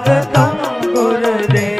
स्वागतम गुरुदेव।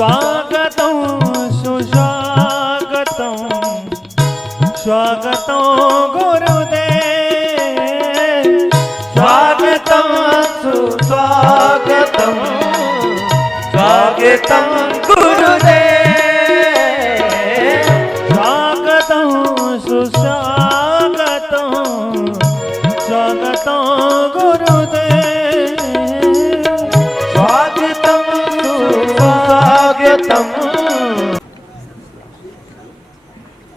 स्वागतं सुस्वागतं स्वागतं गुरुदेव। स्वागतं सुस्वागतं स्वागतं गुरुदेव। स्वागतं सुस्वागतं स्वागतं गुरुदेव। स्वागतं सुस्वागतं।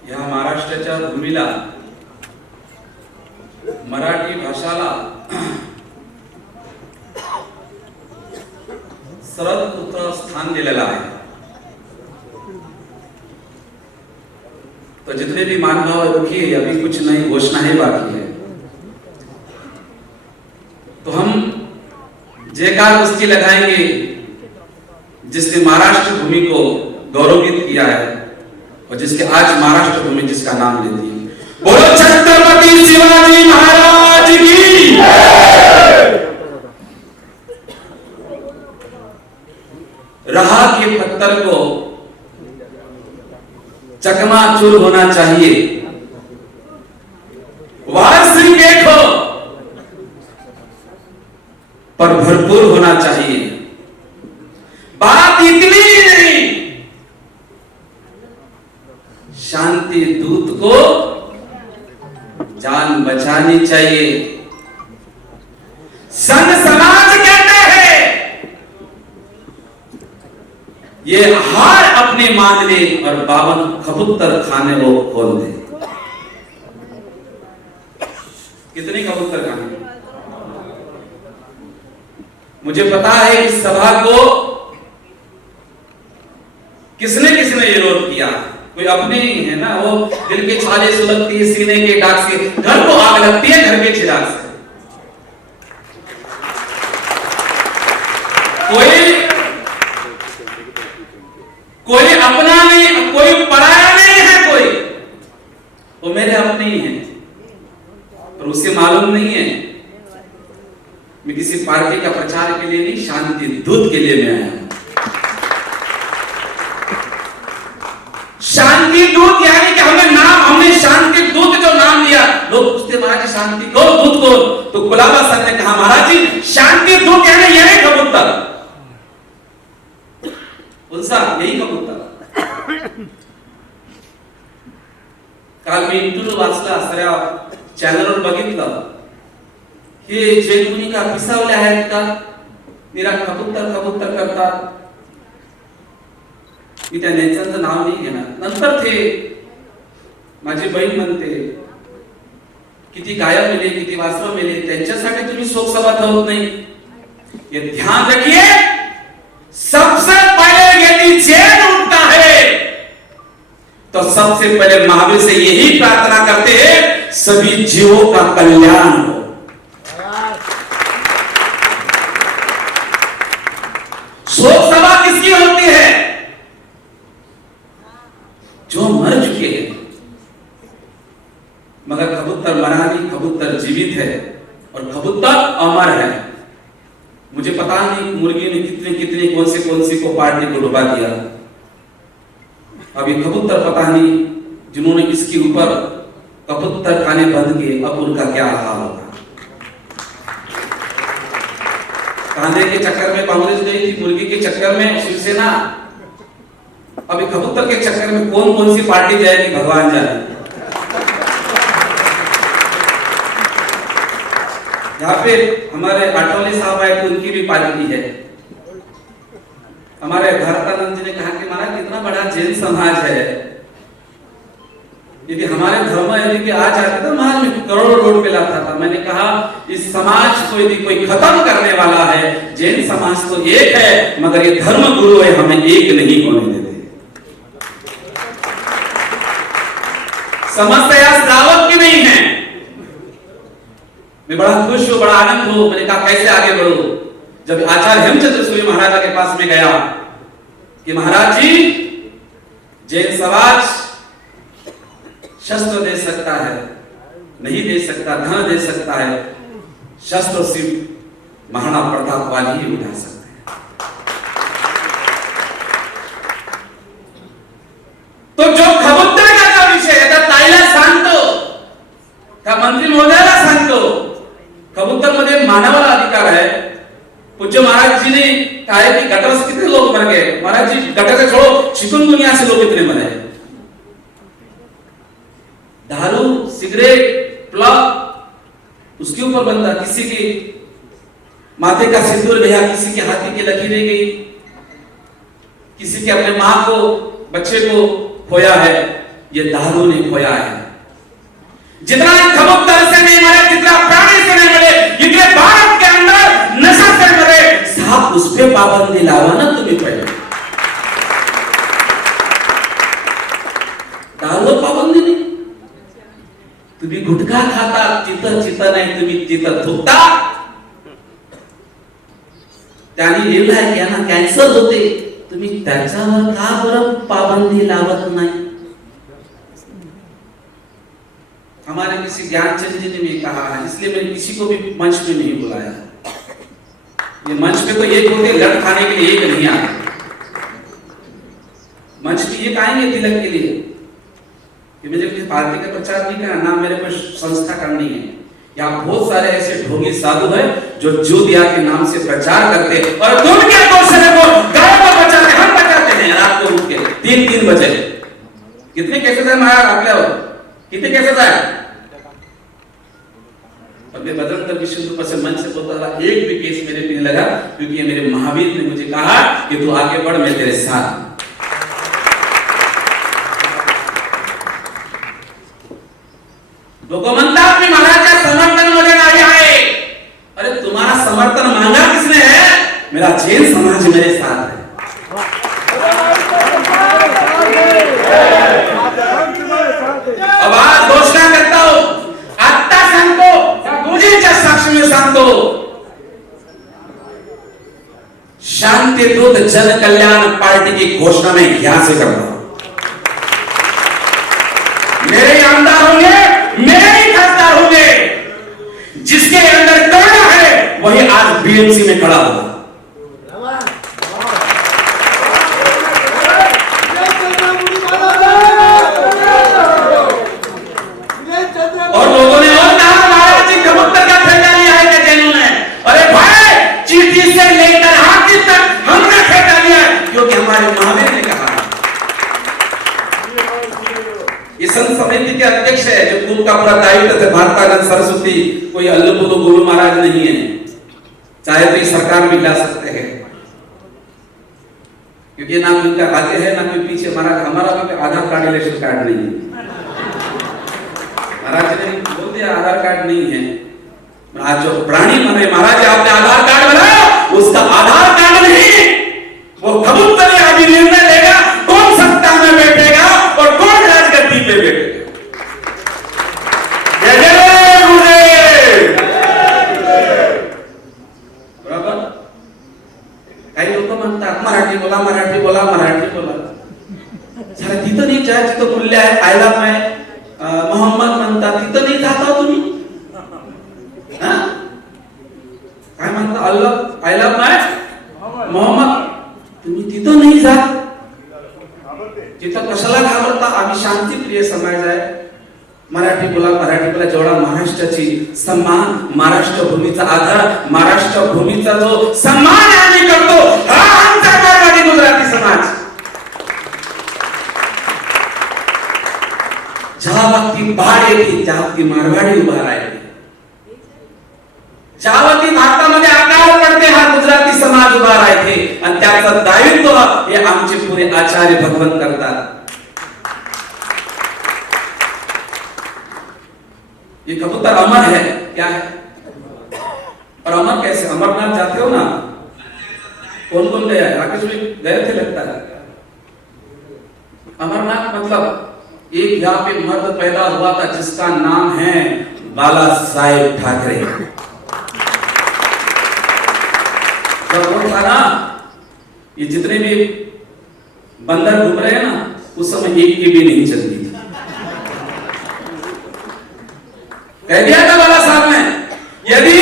या महाराष्ट्राच्या भूमीला मराठी भाषाला सर्वोत्तम स्थान दिलेलं आहे। तो जितने भी मानभाव रखिए, अभी कुछ नई घोषणाएं बाकी है। तो हम जयकार उसकी लगाएंगे जिसने महाराष्ट्र भूमि को गौरवित किया है और जिसके आज महाराष्ट्र भूमि जिसका नाम लेती है। बोलो छत्रपति शिवाजी महाराज की। राह के पत्थर को चकनाचूर होना चाहिए, वारसी देखो पर भरपूर होना चाहिए। बात इतनी नहीं, शांति दूत को जान बचानी चाहिए। संत समाज कहते हैं ये हार अपने मान ले और 52 कबूतर खाने वो खोल दे। कितने कबूतर खाने? मुझे पता है इस सभा को किसने किसने विरोध किया। कोई अपने ही है ना, वो दिल के छाले सुलगती है सीने के दाग से, घर को आग लगती है घर के चिराग से। कोई अपना नहीं, कोई पराया नहीं है, कोई वो मेरे अपने ही हैं, पर उसे मालूम नहीं है मैं किसी पार्टी का प्रचार के लिए नहीं, शांति दूत के लिए मैं आया हूं। शांति दूत यानी कि हमने शांति दूत जो नाम लिया, लोग पूछते महाराज जी शांति कौन, दूत कौन? तो कुलाबा सर ने कहा महाराज जी शांति दूत यानी यही कबूतर, उनसा यही कबूतर। काल मी इंटरव्ह्यू वाचला, सगळ्या चॅनलवर बघितलं, हे जयमुनी का पिसावले आहेत का, निरा कबूतर कबूतर करतात। मी त्या नेत्यांचं नाव नाही घेणार। नंतर ते माझी बहीण म्हणते किती गाय मिले, किती वासरं मिले, त्यांच्यासाठी तुम्ही शोकसभा ठेवत नाही। ये ध्यान रखिए, सबसे पहले यदि चैन उठता है तो सबसे पहले महावीर से यही प्रार्थना करते हैं सभी जीवों का कल्याण हो। शोक सभा किसकी होती है? जो मर चुके हैं, मगर कबूतर मरा नहीं, कबूतर जीवित है और कबूतर अमर है। मुझे पता नहीं मुर्गी ने कितने कितने कौन से को पार्टी को डुबा दिया। अभी कबूतर पता नहीं जिन्होंने इसके ऊपर कबूतर खाने बंद किए, अब उनका क्या हाल होगा। कांधे के चक्कर में कांग्रेस गई थी, मुर्गी के चक्कर में शिवसेना, अभी कबूतर के चक्कर में कौन कौन सी पार्टी जाएगी भगवान जाने। यहाँ पे हमारे आठवले साहब आए तो उनकी भी पार्टी है। हमारे भारतानंद जी ने कहा कि महाराज कितना बड़ा जैन समाज है, यदि हमारे धर्म यदि आ जाते तो महाराज में करोड़ों रोड पे लाता था। मैंने कहा इस समाज को यदि कोई खत्म करने वाला है, जैन समाज तो एक है मगर ये धर्म गुरु है, हमें एक नहीं होने देते। समस्या दावत की नहीं है। मैं बड़ा खुश हूं, बड़ा आनंद हूं। मैंने कहा कैसे आगे बढ़ो। जब आचार्य हेमचंद्र सूर्य महाराजा के पास में गया कि महाराज जी जैन समाज शस्त्र दे सकता है, नहीं दे सकता, धन दे सकता है, शस्त्र सिर्फ महाराणा प्रताप वाली ही उठा सकते हैं। तो जो खबुत्तर का विषय है त्या ताईला सांगतो, त्या मंत्री महोदयाला सांगतो, कबूतर मध्ये मानवाला अधिकार है। पूज्य महाराज जी ने कहा है कि गटर से कितने लोग मर गए। महाराज जी गटर से छोड़ो, चिकनगुनिया से लोग कितने मरे। दारू, सिगरेट, प्लग उसके ऊपर बनता, किसी के माथे का सिंदूर गया, किसी के हाथी की लकीरें गई, किसी के अपने मां को, बच्चे को खोया है, ये दारू ने खोया है। जितना कबूतर से नहीं मरे, जितना प्राणी से नहीं मरे, इतने भारत के अंदर नशा से मरे। साहब उस पे पाबंदी लावा ना तुम्हें पहले। दारू पाबंदी नहीं, तुम्ही गुटखा खाता, चिता नाही, तुम्ही चिता थुकता, त्याने लिहिलंय की यांना कॅन्सर होते, तुम्ही त्याच्यावर का बरं पाबंदी लावत नाही। हमारे किसी ज्ञानचंद जी ने भी कहा है, इसलिए मैंने किसी को भी मंच पे नहीं बुलाया। ये मंच पे तो एक होते लड़ खाने के लिए, एक नहीं आए। मंच पे एक आएंगे तिलक के लिए कि मुझे किसी पार्टी का प्रचार नहीं करना, ना मेरे को संस्था करनी है। यहाँ बहुत सारे ऐसे ढोंगी साधु है जो ज्योतिया के नाम से प्रचार करते हैं और दुनिया को गायों को बचाते, हम बचाते हैं रात को उठ के 3-3 बजे। कितने केसेस है महाराज आपल्या, कितने केसेस है? मैं बदरंतर विष्णु से मंच से बोलता था, एक भी केस मेरे पे नहीं लगा, क्योंकि ये मेरे महावीर ने मुझे कहा कि तू आगे बढ़, मैं तेरे साथ। लोग म्हणतात मी महाराजच्या समर्थन मध्ये नाही आहे। अरे तुम्हारा समर्थन मांगा किसने है? मेरा जैन समाज मेरे साथ है। अब आज घोषणा करता हूं, आता सांगतो, गुरुजींच्या साक्षी में सांगतो, शांति दूत जन कल्याण पार्टी की घोषणा मैं यहां से करता हूं। मेरे आमदार होंगे, मेरे ही खासदार होंगे, जिसके अंदर करुणा है वही आज बीएमसी में खड़ा होगा। और लोगों ने और कहा महाराज जी कबूतर का ठेका लिया है क्या जैनों ने? अरे भाई चीटी से लेकर हाथी तक हमने ठेका लिया है, क्योंकि हमारे महावीर ने कहा। ये संत समिति के अध्यक्ष है, जो कुल का पूरा दायित्व थे भारतानंद सरस्वती, कोई अल्लुपुल्लु गुरु महाराज नहीं है। चाहे तो सरकार भी ला सकते हैं, क्योंकि ना उनका आगे है ना कोई पीछे। महाराज हमारा भी आधार कार्ड इलेक्शन कार्ड नहीं है। महाराज ने बोल दिया आधार कार्ड नहीं है। आज जो प्राणी मरे, महाराज आपने आधार कार्ड बनाया, उसका आधार कार्ड नहीं, वो कबूतर अभी निर्णय लेगा कौन सत्ता में बैठेगा और कौन राजगद्दी पे बैठेगा। बराबर? काही लोक म्हणतात मराठी बोला, मराठी बोला, मराठी बोला। जरा तिथं नाही जाय जिथं मूल्य आहे, आयला मैं मोहम्मद म्हणतात, तिथं नाही जाता तुम्ही? काय म्हणता? अल्लाह आयला मैं मोहम्मद, तुम्ही तिथं नाही जात, तिथं कशाला घाबरता? आम्ही शांतिप्रिय समाज आहे, मराठी बोला जेवढा महाराष्ट्राची सन्मान, महाराष्ट्र भूमीचा आधार, महाराष्ट्र भूमीचा जो सन्मान आम्ही करतो, हा आमचा मारवाडी गुजराती समाज. ज्या वक्ती बाढ येते त्या वक्ती मारवाडी उभा राहिली. ज्या वक्ती भारतामध्ये अकाल पडते हा गुजराती समाज उभा राहते आणि त्याचं दायित्व हे आमचे पुरे आचार्य भगवंत करतात. ये कबूतर अमर है. क्या है? और अमर कैसे? अमरनाथ जाते हो ना, कौन कौन गया है? राकेश भाई गए थे लगता है. अमरनाथ मतलब एक यहाँ पे मर्द पैदा हुआ था जिसका नाम है बाला साहेब ठाकरे. जब वो था ना, ये जितने भी बंदर घूम रहे हैं ना, उस समय एक की भी नहीं चलती थी. कह दिया था बाला साहब ने, यदि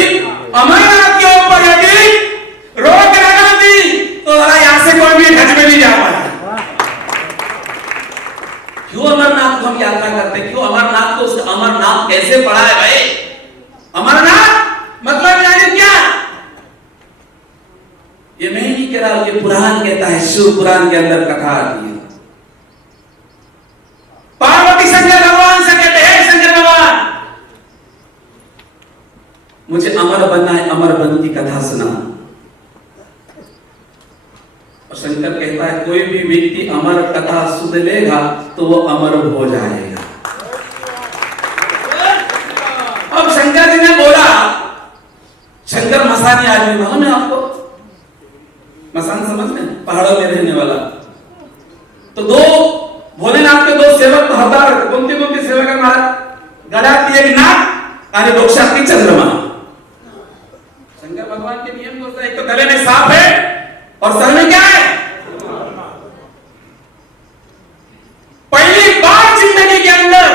अमरनाथ के ऊपर यदि रोक लगाती तो यहां से कोई भी ढक में नहीं जा पाता. क्यों अमरनाथ को हम यात्रा करते हैं? क्यों अमरनाथ को? उसका अमर नाम कैसे पड़ा है भाई? अमरनाथ मतलब यानी क्या? ये मैं नहीं कह रहा, ये पुराण कहता है. शिव पुराण के अंदर कथा आती है. पार्वती शंकर भगवान से कहते हैं, शंकर भगवान मुझे अमर बनना है, अमर बन की कथा सुना. और शंकर कहता है कोई भी व्यक्ति अमर कथा सुन लेगा तो वो अमर हो जाएगा. अब शंकर जी ने बोला, शंकर मसानी आदमी मालूम है आपको? मसान समझ में, पहाड़ों में रहने वाला. तो दो भोलेनाथ के दो सेवक हवदार, कोणते कोणते सेवक है महाराज? गळ्यात एक नाग आणि डोक्यात एक चंद्रमा. शंकर भगवान के नियम होता है, एक तो गले में सांप है और सर में क्या है? पहली बार जिंदगी के अंदर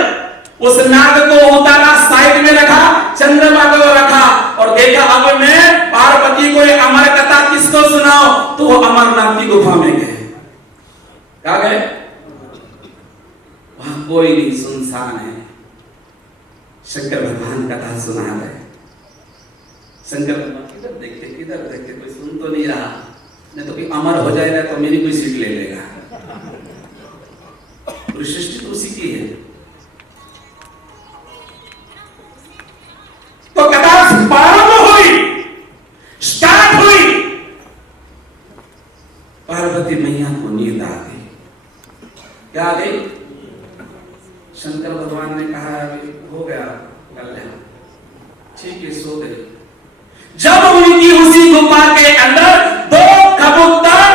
उस नाग को उतारा, साइड में रखा, चंद्रमा को रखा और देखा अब मैं पार्वती को ये अमर कथा किसको सुनाओ? तो वो अमरनाथ की गुफा में गए. क्या गए? वहां कोई नहीं, सुनसान है. शंकर भगवान कथा सुना रहे. शंकर भगवान किधर देखते कोई सुन तो नहीं रहा, नहीं तो कोई अमर हो जाएगा तो मेरी कोई सीट ले लेगा. पूरी सृष्टि तो उसी की है. तो कथा प्रारंभ हुई, स्टार्ट हुई. पार्वती मैया को नींद आ गई. क्या आ गई? शंकर भगवान ने कहा अभी हो गया कल्याण, ठीक है सो गए. जब उनकी उसी गुफा के अंदर दो कबूतर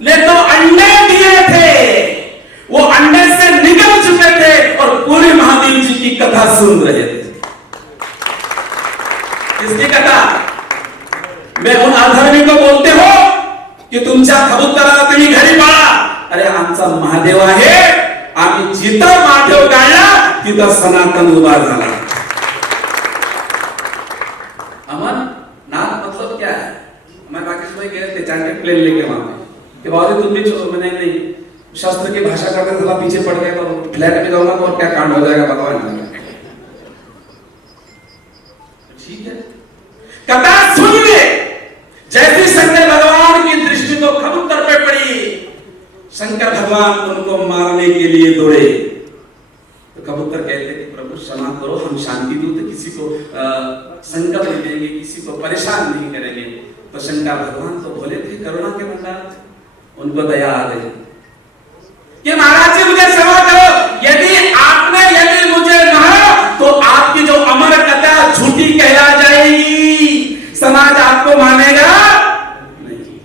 ने तो अंडे दिए थे, वो अंडे से निकल चुके थे और पूरे महादेव जी की कथा सुन रहे थे. किसकी कथा? मैं उन अधर्मी को बोलते हो की तुमच्या कबुतराला तुम्ही घरी पाळा. अरे आमचा महादेव आहे, आम्ही जिथं महादेव काढला तिथं सनातन उभा झाला. अमर नाथ मतलब क्या है? मैं राकेश भाई गए थे चार्टेड प्लेन लेके वहां पे कि बाबू तुम भी मैंने नहीं शास्त्र की भाषा करते थोड़ा पीछे पड़ गए तो फ्लैट में जाऊंगा तो और क्या कांड हो जाएगा भगवान जाने. ठीक है, कथा सुन ले. जैसे शंकर भगवान की दृष्टि तो कबूतर पे पड़ी, शंकर भगवान उनको मारने के लिए दौड़े. तो कबूतर कहते कि प्रभु क्षमा करो, हम शांति दूत, किसी को संकट नहीं देंगे, किसी को परेशान नहीं करेंगे. तो शंकर भगवान तो बोले थे करुणा के भंडार, उनको दया आ गई कि महाराज जी मुझे क्षमा करो, यदि मुझे मारा तो आपकी जो अमर कथा झूठी कहला जाएगी, समाज आपको मानेगा नहीं.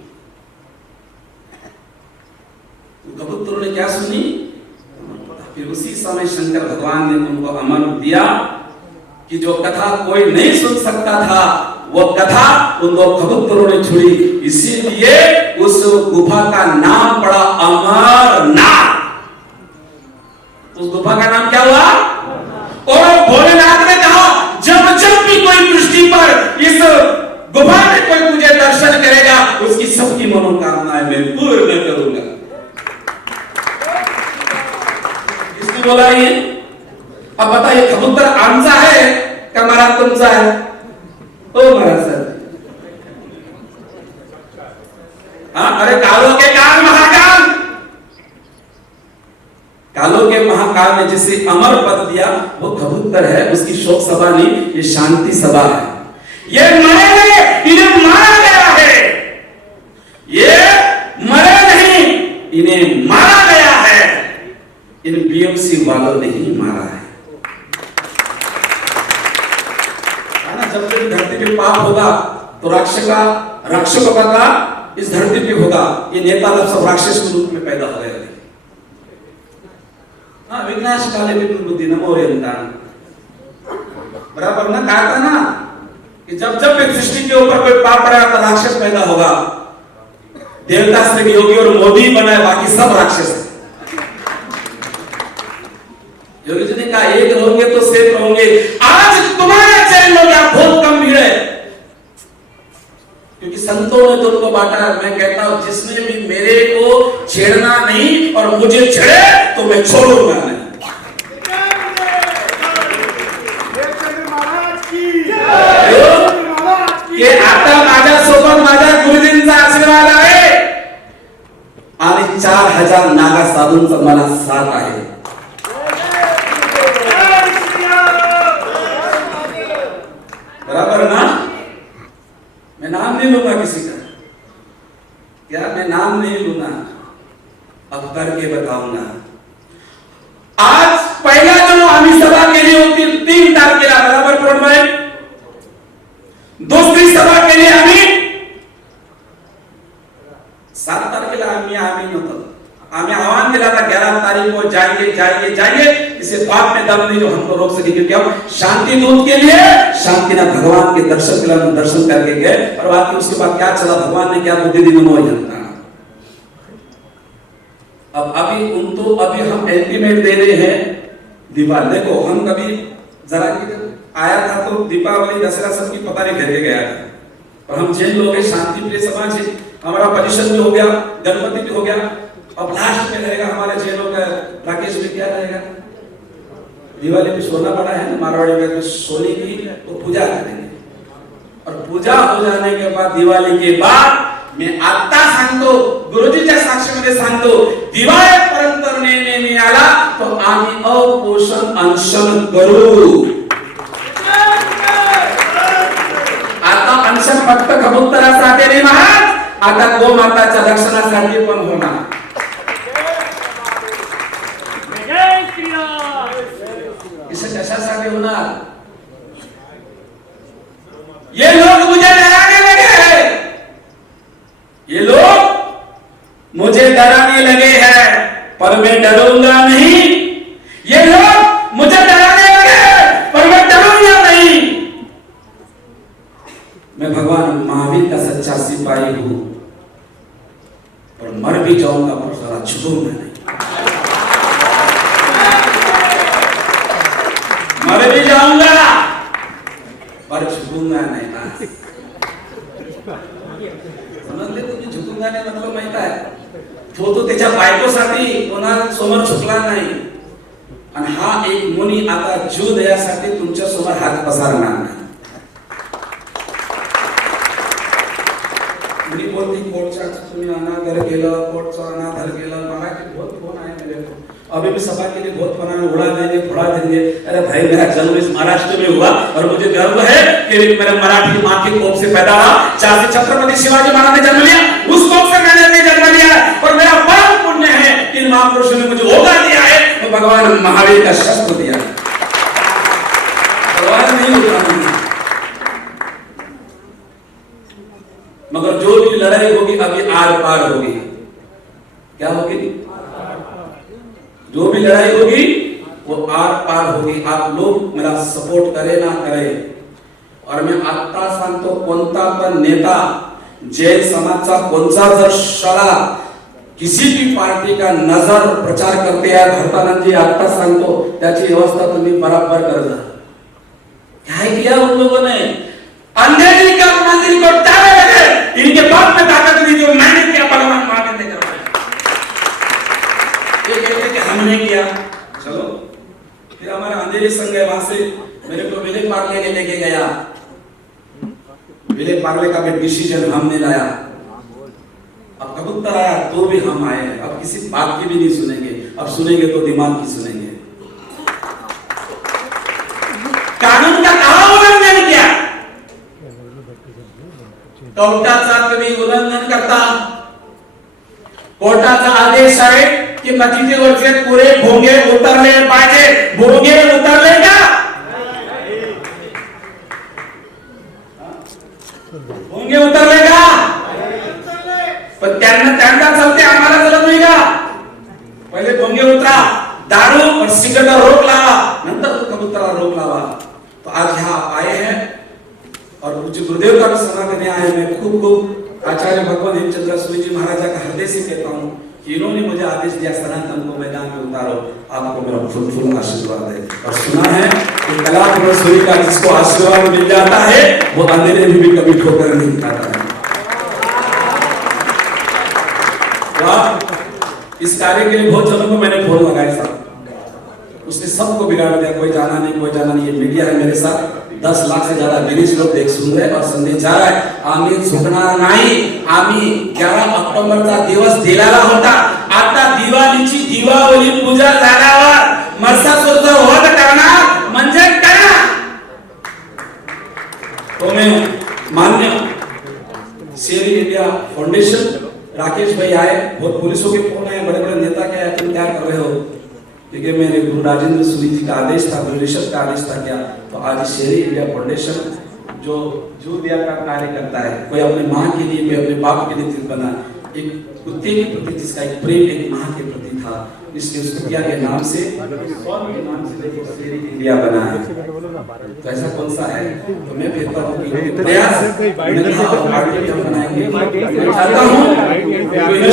तो कबूतरों ने क्या सुनी? फिर उसी समय शंकर भगवान ने उनको अमर दिया कि जो कथा कोई नहीं सुन सकता था वो कथा उन दो कबूतरों ने छुड़ी. इसीलिए उस गुफा का नाम पड़ा अमरनाथ. उस गुफा का नाम क्या हुआ? और भोलेनाथ ने कहा जब जब भी कोई पृथ्वी पर इस गुफा में कोई मुझे दर्शन करेगा उसकी सबकी मनोकामनाएं मैं पूर्ण करूंगा. किसने बोला ये? अब बताइए भाग तुमचा आहे. ओ महाराज सर, अरे कालों के काल महाकाल, कालों के महाकाल ने जिसे अमर पद दिया वो कबूतर है, उसकी शोक सभा नहीं, ये शांति सभा है. ये मरे नहीं, इन्हें मारा गया है. ये मरे नहीं, इन्हें मारा गया है. इन बीएमसी वालों ने ही मारा है. जब तक धरती पे पाप होगा तो राक्षसों का इस धरती पे होगा. ये नेता लोग सब राक्षस के रूप में पैदा हो गए. हाँ, विनाश काले विघ्न बुद्धि नमो यंतान. बराबर ना, कहा था ना कि जब जब एक सृष्टि के ऊपर कोई पाप पड़ा तो राक्षस पैदा होगा. देवता से योगी और मोदी बना, बाकी सब राक्षस है. योगी जी ने कहा एक रहोगे तो सेफ रहोगे. आज तुम्हारे चैन में क्या बहुत कम भीड़ है, क्योंकि संतों ने तो उनको बांटा. मैं कहता हूं जिसने भी मेरे को छेड़ना नहीं और मुझे छेड़े तो मैं छोड़ूंगा नहीं. कि आता माझ्यासोबत माझ्या गुरुजींचा आशीर्वाद आहे आणि 4000 नागा साधूंचा मला साथ आहे. बराबर ना. मैं नाम नहीं लूंगा किसी का. क्या मैं नाम नहीं लूंगा, अब करके बताऊंगा. आज पहिला जो आम्ही सभा केली होती 3 तारखेला, बराबर कोण भाई. दुसरी सभा केली आम्ही 7 तारखेला. आम्ही नव्हतो, आम्ही आह्वान दिला था 11 तारीख को जाइए जाइए जाइए. इसे पाप में दम नहीं जो हमको रोक सके, क्योंकि हम शांति दूत के लिए शांतिनाथ भगवान के दर्शन के लिए दर्शन करके गए. और बाकी उसके बाद क्या चला, भगवान ने क्या बुद्धि दी नमो यंतान. अब अभी हम एल्टीमेट दे रहे हैं दीपावली. देखो हम कभी जरा आया था तो दीपावली दशहरा सबकी पता नहीं करके गया था. और हम जैन लोग हैं, शांति प्रिय समाज है. हमारा पोजीशन भी हो गया, गणपति भी हो गया. अब लास्ट में रहेगा हमारे जैनों का राकेश में क्या रहेगा, दिवाली में सोना पड़ा है ना मारवाड़ी में, सोने की तो पूजा करेंगे. और पूजा हो जाने के बाद दिवाली के बाद मैं आता सांगतो, गुरुजीच्या साक्षीमध्ये सांगतो, दिवाळीपर्यंत निर्णय मिळाला तो आम्ही अपोषण अनशन करू. आता अनशन फक्त कबूतरासाठी नाही महाराज, आता गोमाताच्या रक्षणासाठी पण होणार. इसे कशासाठी होणार. ये लोग मुझे डराने लगे हैं, ये लोग मुझे डराने लगे हैं, पर मैं डरूंगा नहीं. ये लोग मुझे डराने लगे हैं, पर मैं डरूंगा नहीं. मैं भगवान महावीर का सच्चा सिपाही हूं, और मर भी जाऊंगा पर जरा झुकूंगा नहीं. मर भी जाऊंगा पर झुकूंगा नहीं. समजले तुम्ही, झुकूंगा नाही मतलब माहित आहे. तो त्याच्या बायकोसाठी कोणासमोर झुकला नाही. आणि हा एक मुनी आता जीव दयासाठी तुमच्या समोर हात पसरणार नाही. मुनी बोलती कोर्टचा तुम्ही अनादर केलं, कोर्टचा अनादर केलं. मला की बहुत फोन आए मेरे को, अभी भी सभा के लिए बहुत फोन आए, उड़ा देंगे फोड़ा देंगे. अरे भाई मेरा जन्म इस महाराष्ट्र में हुआ और मुझे गर्व है कि मेरे मराठी माँ के कोख से पैदा हुआ. चाहे छत्रपति शिवाजी महाराज ने जन्म लिया, उस कोख से मैंने जन्म लिया. और मेरा परम पुण्य है कि महापुरुषों ने मुझे होगा दिया है, तो भगवान महावीर का शस्त्र दिया. भगवान नहीं होता, मगर जो भी लड़ाई होगी अभी आर पार होगी. क्या होगी, जो भी लड़ाई होगी वो आर पार होगी. आप लोग मेरा सपोर्ट करे ना करे. और मैं आता सांगतो, कोणता पण नेता जैन समाजचा कोणता जर शाळा किसी भी पार्टी का नजर प्रचार करते हैं भरतानंद जी, आता सांगतो त्याची व्यवस्था तुम्ही बराबर करता. क्या किया उन लोगों ने, अंधेरी का मंदिर को टाले लगे. इनके बाप में ताकत थी जो मैंने किया, भगवान महावीर ने करवाया. ये कहते कि हमने किया. चलो फिर हमारा अंधेरी संघ है, वहां से मेरे को विलेज पार्क लेके विले पार्ले का भी डिसीजन हमने लाया। अब कबूतर आया तो भी हम आए हैं, अब किसी बात की भी नहीं सुनेंगे, अब सुनेंगे तो दिमाग की सुनेंगे। कानून का कहा उल्लंघन किया, कोर्टाचा कधी उल्लंघन करता। कोर्टाचा आदेश आहे की 35 वर्षे पुरे भोंगे उतरले पाहिजे, भोंगे उतरले का? भोंगे उतरले का? पण त्यांना चलते, आम्हाला चलत नाही का? पहिले भोंगे उतरा, दारू और सिगरेट रोक लावा, नंतर कबूतराला रोक लावा। तो आज यहाँ आए हैं और पूज्य गुरुदेव का भी सलाह देने आए हैं। मैं खूब आचार्य भगवान हेमचंद्र सूरी जी महाराजा का हृदय से कहता हूँ कि इन्होंने मुझे आदेश दिया सनातन को मैदान में उतारो, आपको मेरा फुल आशीर्वाद है। और सुना है कि कला सूरी का जिसको आशीर्वाद मिल जाता है वो अंधेरे में भी कभी ठोकर नहीं खाता है। इस कार्य के लिए बहुत जनों को मैंने फोन लगाया था, उसने सबको बिगाड़ दिया, कोई जाना नहीं, कोई जाना नहीं। ये मीडिया है मेरे साथ, 10 लाख से ज्यादा विदेश लोग देख सुन रहे और संदेश जा रहा है। आम्ही झुकणार नाही, आम्ही 11 ऑक्टोबरचा दिवस दिलेला होता। आता दिवाळीची दिवावली पूजा झाल्यावर मरसासूरचा वध करणार म्हणजे करा। तो मैं मान्य शेर इंडिया फाउंडेशन राकेश भाई आए, बहुत पुलिसों के फोन आए, बड़े बड़े नेता के आए, तुम क्या कर रहे हो? देखिए मेरे गुरु राजेंद्र सूरी जी का आदेश था, गुरु ऋषभ का आदेश था क्या, तो आज शेरी इंडिया फाउंडेशन जो दिया का कार्य करता है, कोई अपने माँ के लिए, कोई अपने बाप के लिए बना, एक कुत्ते के प्रति जिसका एक प्रेम एक माँ के प्रति था, इसलिए उस कुतिया के नाम से देखो शेरी इंडिया बना है। तो ऐसा कौन सा है? तो मैं कहता हूँ कि प्रयास बनाएंगे। मैं चाहता हूँ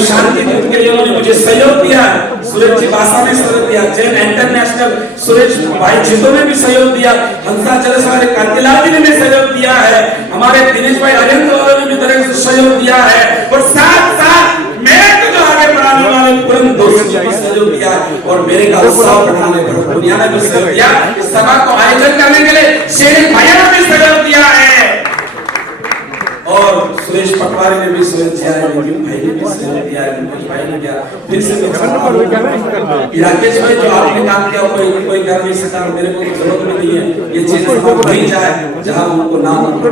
शांति दूत के लिए उन्होंने मुझे सहयोग दिया, सुरेश जी बासा ने सहयोग दिया, जैन इंटरनेशनल सुरेश भाई जितो ने भी सहयोग दिया, हंसा चरस वाले कांतिलाल जी ने सहयोग दिया है, हमारे दिनेश भाई अरिंद वालों ने भी तरह से सहयोग दिया है, और साथ साथ मेरे को जो आगे बढ़ाने वाले पूर्ण दोस्तों ने भी सहयोग दिया, और मेरे का उत्साह बढ़ाने भरत दुनिया ने भी सहयोग दिया। इस सभा को आयोजन करने के लिए शेर भैया ने भी सहयोग दिया है, और सुरेश पटवारी ने भी सहयोग दिया है, विपिन भाई ने भी सहयोग दिया है, मुकेश भाई ने दिया। फिर से राकेश भाई जो आपने काम किया कोई कर नहीं सका, मेरे को जरूरत भी नहीं है, ये चीज वहीं जाए जहां उनको नाम आपने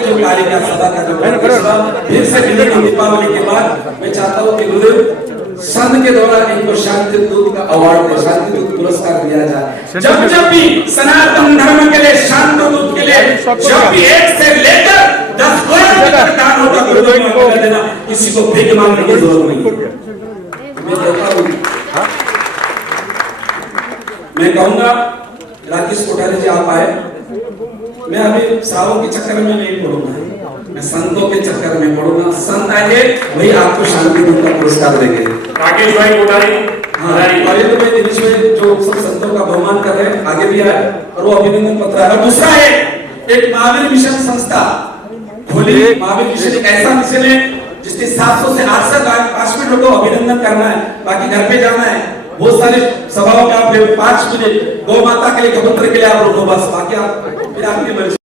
जो कार्य किया सभा का जो फिर से दीपावली के बाद मैं चाहता हूँ कि गुरुदेव संघ के द्वारा इनको शांति दूत का अवार्ड दे, शांति दूत पुरस्कार दिया जाए। जब भी सनातन धर्म के लिए, शांति दूत के लिए, जब भी 1 से लेकर 10 करोड़ दान होगा गुरुदेव को कर देना, किसी को भीख मांगने की जरूरत नहीं। मैं कहता हूँ, मैं कहूंगा राकेश कोठारी जी आप आए, मैं अभी सावों के चक्कर में नहीं पड़ूंगा, मैं संतों के चक्कर में पड़ूंगा। संत आएंगे वही आपको शांति दूत का पुरस्कार देंगे। राकेश भाई कोठारी, अरिंद भाई दिनेश भाई जो सब संतों का बहुमान कर रहे हैं, आगे भी आए और वो अभिनंदन पत्र है। दूसरा है एक महावीर मिशन संस्था खोली। महावीर मिशन एक ऐसा मिशन है जिसके 700 से 800 काश्मीर लोगों को अभिनंदन करना है, बाकी घर पे जाना है। बहुत सारे सभाओं में आप 5 मिनट गौ माता के लिए, कबूतर के लिए आप रुको बस, बाकी आप फिर आपकी मर्जी।